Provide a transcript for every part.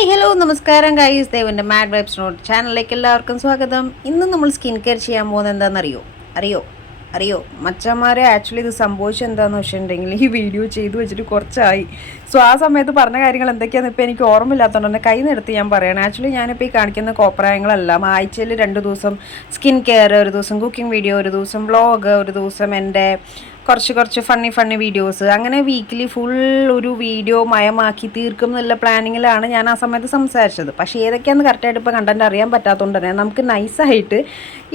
Hi hello നമസ്കാരം guys, ദേവൻ്റെ mad vibes not ചാനലിലേക്ക് എല്ലാവർക്കും സ്വാഗതം. ഇന്ന് നമ്മൾ സ്കിൻ കെയർ ചെയ്യാൻ പോകുന്നത് എന്താണെന്നറിയോ? അറിയോ മച്ചന്മാരെ, ആക്ച്വലി ഇത് സംഭവിച്ചത് എന്താണെന്ന് വെച്ചിട്ടുണ്ടെങ്കിൽ ഈ വീഡിയോ ചെയ്തു വെച്ചിട്ട് കുറച്ചായി. സോ ആ സമയത്ത് പറഞ്ഞ കാര്യങ്ങൾ എന്തൊക്കെയാണെന്ന് ഇപ്പോൾ എനിക്ക് ഓർമ്മയില്ലാത്തതുകൊണ്ട് തന്നെ കൈ നിർത്തി ഞാൻ പറയണം. ആക്ച്വലി ഞാനിപ്പോൾ ഈ കാണിക്കുന്ന കോപ്രായങ്ങളെല്ലാം ആഴ്ചയിൽ 2 ദിവസം സ്കിൻ കെയർ, ഒരു ദിവസം കുക്കിംഗ് വീഡിയോ, ഒരു ദിവസം വ്ളോഗ്, ഒരു ദിവസം എൻ്റെ കുറച്ച് ഫണ്ണി വീഡിയോസ്, അങ്ങനെ വീക്കിലി ഫുൾ ഒരു വീഡിയോ മയമാക്കി തീർക്കും എന്നുള്ള പ്ലാനിങ്ങിലാണ് ഞാൻ ആ സമയത്ത് സംസാരിച്ചത്. പക്ഷേ ഏതൊക്കെയാണെന്ന് കറക്റ്റായിട്ട് ഇപ്പോൾ കണ്ടന്റ് അറിയാൻ പറ്റാത്തതുകൊണ്ട് തന്നെ നമുക്ക് നൈസായിട്ട്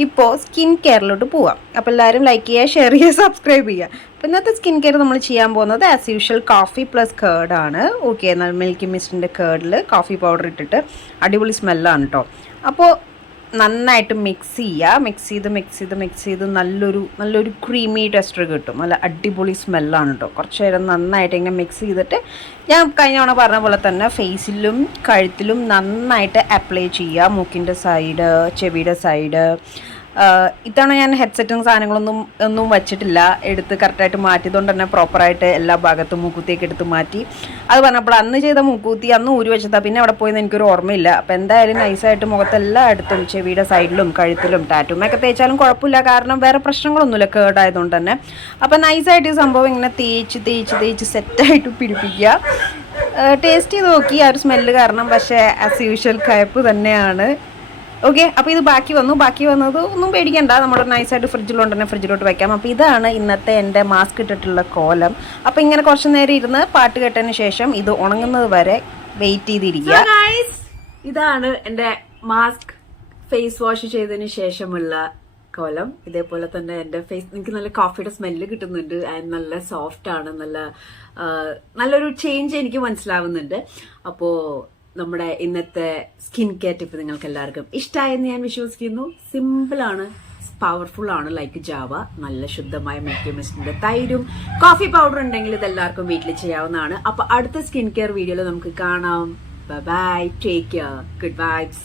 ഇപ്പോൾ സ്കിൻ കെയറിലോട്ട് പോവാം. അപ്പോൾ എല്ലാവരും ലൈക്ക് ചെയ്യുക, ഷെയർ ചെയ്യുക, സബ്സ്ക്രൈബ് ചെയ്യുക. അപ്പോൾ ഇന്നത്തെ സ്കിൻ കെയർ നമ്മൾ ചെയ്യാൻ പോകുന്നത് ആസ് യൂഷ്വൽ കോഫി പ്ലസ് കേർഡാണ്. ഓക്കെ, എന്നാൽ മിൽക്കി മിസ്റ്റിൻ്റെ കേർഡിൽ കോഫി പൗഡർ ഇട്ടിട്ട് അടിപൊളി സ്മെല്ലാണ് കേട്ടോ. അപ്പോൾ നന്നായിട്ട് മിക്സ് ചെയ്ത് നല്ലൊരു ക്രീമി ടെക്സ്ചർ കിട്ടും. നല്ല അടിപൊളി സ്മെല്ലാണ് കേട്ടോ. കുറച്ച് നേരം നന്നായിട്ട് ഇങ്ങനെ മിക്സ് ചെയ്തിട്ട് ഞാൻ കഴിഞ്ഞ തവണ പറഞ്ഞ പോലെ തന്നെ ഫേസിലും കഴുത്തിലും നന്നായിട്ട് അപ്ലൈ ചെയ്യുക. മൂക്കിൻ്റെ സൈഡ്, ചെവിയുടെ സൈഡ്. ഇത്തവണ ഞാൻ ഹെഡ്സെറ്റും സാധനങ്ങളൊന്നും വച്ചിട്ടില്ല, എടുത്ത് കറക്റ്റായിട്ട് മാറ്റിയതുകൊണ്ട് തന്നെ പ്രോപ്പറായിട്ട് എല്ലാ ഭാഗത്തും മൂക്കുത്തിയൊക്കെ എടുത്ത് മാറ്റി. അത് പറഞ്ഞപ്പോൾ അന്ന് ചെയ്ത മൂക്കുത്തി അന്ന് ഊരി വെച്ചതാ, പിന്നെ അവിടെ പോയെന്ന് എനിക്കൊരു ഓർമ്മയില്ല. അപ്പോൾ എന്തായാലും നൈസായിട്ട് മുഖത്തെല്ലാം എടുത്തും ചെവിയുടെ സൈഡിലും കഴുത്തിലും ടാറ്റുമൊക്കെ തേച്ചാലും കുഴപ്പമില്ല, കാരണം വേറെ പ്രശ്നങ്ങളൊന്നുമില്ല കേടായതുകൊണ്ട് തന്നെ. അപ്പോൾ നൈസായിട്ട് ഈ സംഭവം ഇങ്ങനെ തേച്ച് സെറ്റായിട്ട് പിടിപ്പിക്കുക. ടേസ്റ്റ് ചെയ്ത് നോക്കി ആ ഒരു സ്മെല്ല് കാരണം, പക്ഷേ ആസ് യൂഷ്വൽ കയ്പ്പ് തന്നെയാണ്. ഓക്കെ, അപ്പോൾ ഇത് ബാക്കി വന്നത് ഒന്നും പേടിക്കണ്ട, നമ്മൾ നൈസായിട്ട് ഫ്രിഡ്ജിലോട്ട് വയ്ക്കാം. അപ്പോൾ ഇതാണ് ഇന്നത്തെ എൻ്റെ മാസ്ക് ഇട്ടിട്ടുള്ള കോലം. അപ്പോൾ ഇങ്ങനെ കുറച്ച് നേരം ഇരുന്ന് പാട്ട് കേട്ടതിന് ശേഷം ഇത് ഉണങ്ങുന്നത് വരെ വെയിറ്റ് ചെയ്തിരിക്കുക. ഇതാണ് എൻ്റെ മാസ്ക് ഫേസ് വാഷ് ചെയ്തതിന് ശേഷമുള്ള കോലം. ഇതേപോലെ തന്നെ എൻ്റെ ഫേസ് എനിക്ക് നല്ല കോഫിയുടെ സ്മെല്ല് കിട്ടുന്നുണ്ട്. ആൻഡ് നല്ല സോഫ്റ്റ് ആണ്, നല്ലൊരു ചേഞ്ച് എനിക്ക് മനസ്സിലാവുന്നുണ്ട്. അപ്പോൾ നമ്മുടെ ഇന്നത്തെ സ്കിൻ കെയർ ടിപ്പ് നിങ്ങൾക്ക് എല്ലാവർക്കും ഇഷ്ടമായെന്ന് ഞാൻ വിശ്വസിക്കുന്നു. സിമ്പിളാണ്, പവർഫുൾ ആണ്, ലൈക്ക് ജാവ. നല്ല ശുദ്ധമായ മിൽക്കി മിസ്റ്റിന്റെ തൈരും കോഫി പൗഡർ ഉണ്ടെങ്കിൽ ഇതെല്ലാവർക്കും വീട്ടിൽ ചെയ്യാവുന്നതാണ്. അപ്പൊ അടുത്ത സ്കിൻ കെയർ വീഡിയോയിൽ നമുക്ക് കാണാം. Bye, take care, good vibes.